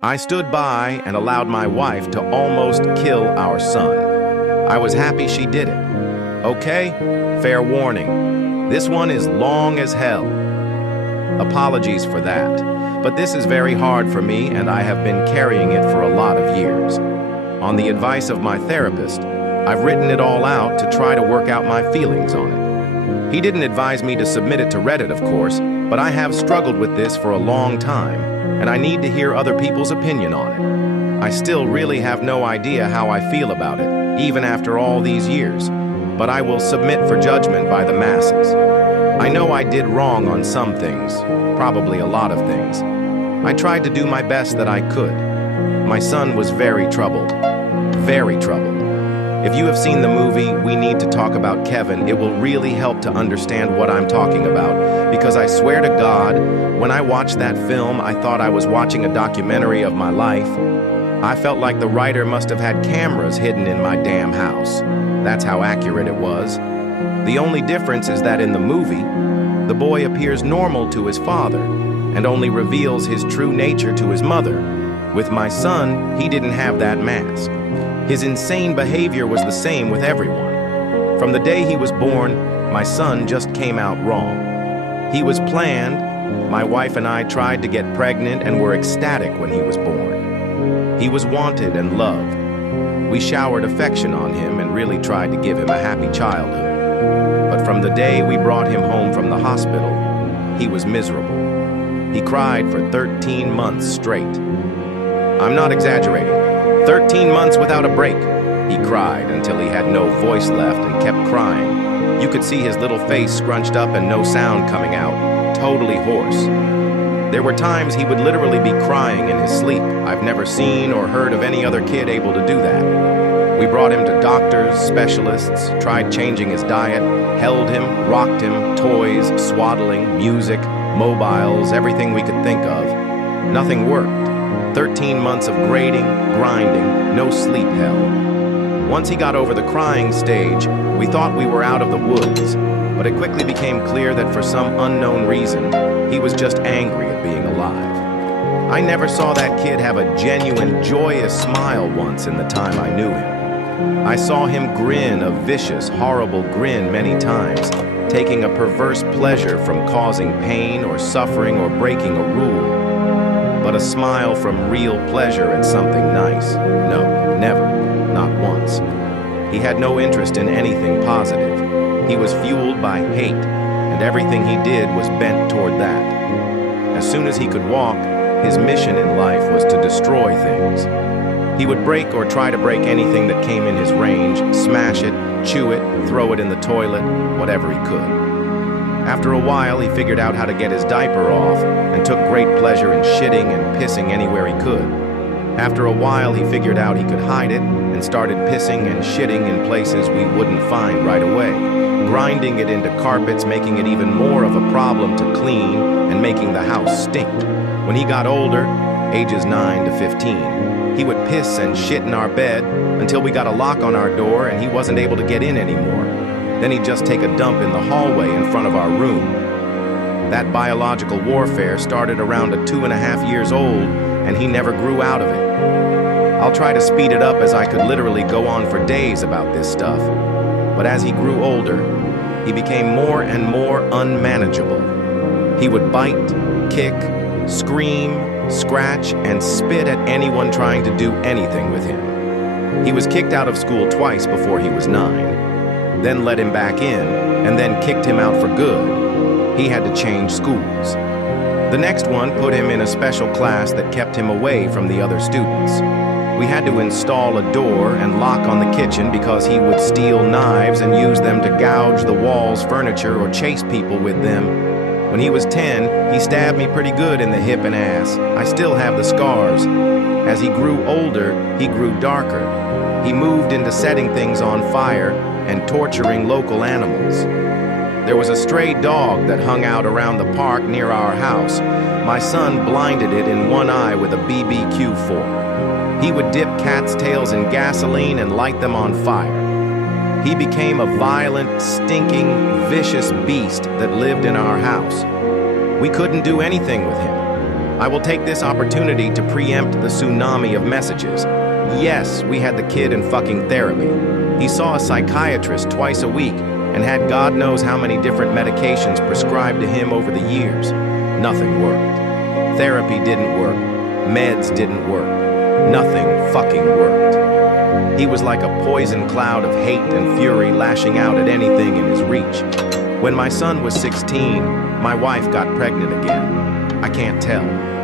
I stood by and allowed my wife to almost kill our son. I was happy she did it. Okay, fair warning. This one is long as hell. Apologies for that, but this is very hard for me and I have been carrying it for a lot of years. On the advice of my therapist, I've written it all out to try to work out my feelings on it. He didn't advise me to submit it to Reddit, of course, but I have struggled with this for a long time, and I need to hear other people's opinion on it. I still really have no idea how I feel about it, even after all these years, but I will submit for judgment by the masses. I know I did wrong on some things, probably a lot of things. I tried to do my best that I could. My son was very troubled. Very troubled. If you have seen the movie We Need to Talk About Kevin, it will really help to understand what I'm talking about, because I swear to God, when I watched that film, I thought I was watching a documentary of my life. I felt like the writer must have had cameras hidden in my damn house. That's how accurate it was. The only difference is that in the movie, the boy appears normal to his father and only reveals his true nature to his mother. With my son, he didn't have that mask. His insane behavior was the same with everyone. From the day he was born, my son just came out wrong. He was planned. My wife and I tried to get pregnant and were ecstatic when he was born. He was wanted and loved. We showered affection on him and really tried to give him a happy childhood. But from the day we brought him home from the hospital, he was miserable. He cried for 13 months straight. I'm not exaggerating. 13 months without a break. He cried until he had no voice left and kept crying. You could see his little face scrunched up and no sound coming out, totally hoarse. There were times he would literally be crying in his sleep. I've never seen or heard of any other kid able to do that. We brought him to doctors, specialists, tried changing his diet, held him, rocked him, toys, swaddling, music, mobiles, everything we could think of. Nothing worked. 13 months of grading, grinding, no sleep hell. Once he got over the crying stage, we thought we were out of the woods, but it quickly became clear that for some unknown reason, he was just angry at being alive. I never saw that kid have a genuine, joyous smile once in the time I knew him. I saw him grin a vicious, horrible grin many times, taking a perverse pleasure from causing pain or suffering or breaking a rule. But a smile from real pleasure at something nice. No, never, not once. He had no interest in anything positive. He was fueled by hate, and everything he did was bent toward that. As soon as he could walk, his mission in life was to destroy things. He would break or try to break anything that came in his range, smash it, chew it, throw it in the toilet, whatever he could. After a while, he figured out how to get his diaper off and took great pleasure in shitting and pissing anywhere he could. After a while, he figured out he could hide it and started pissing and shitting in places we wouldn't find right away, grinding it into carpets, making it even more of a problem to clean and making the house stink. When he got older, ages 9 to 15, he would piss and shit in our bed until we got a lock on our door and he wasn't able to get in anymore. Then he'd just take a dump in the hallway in front of our room. That biological warfare started around 2.5 years old, and he never grew out of it. I'll try to speed it up as I could literally go on for days about this stuff. But as he grew older, he became more and more unmanageable. He would bite, kick, scream, scratch, and spit at anyone trying to do anything with him. He was kicked out of school twice before he was 9. Then let him back in, and then kicked him out for good. He had to change schools. The next one put him in a special class that kept him away from the other students. We had to install a door and lock on the kitchen because he would steal knives and use them to gouge the walls, furniture, or chase people with them. When he was 10, he stabbed me pretty good in the hip and ass. I still have the scars. As he grew older, he grew darker. He moved into setting things on fire and torturing local animals. There was a stray dog that hung out around the park near our house. My son blinded it in one eye with a BBQ fork. He would dip cats' tails in gasoline and light them on fire. He became a violent, stinking, vicious beast that lived in our house. We couldn't do anything with him. I will take this opportunity to preempt the tsunami of messages. Yes, we had the kid in fucking therapy. He saw a psychiatrist twice a week and had God knows how many different medications prescribed to him over the years. Nothing worked. Therapy didn't work. Meds didn't work. Nothing fucking worked. He was like a poison cloud of hate and fury lashing out at anything in his reach. When my son was 16, my wife got pregnant again. I can't tell.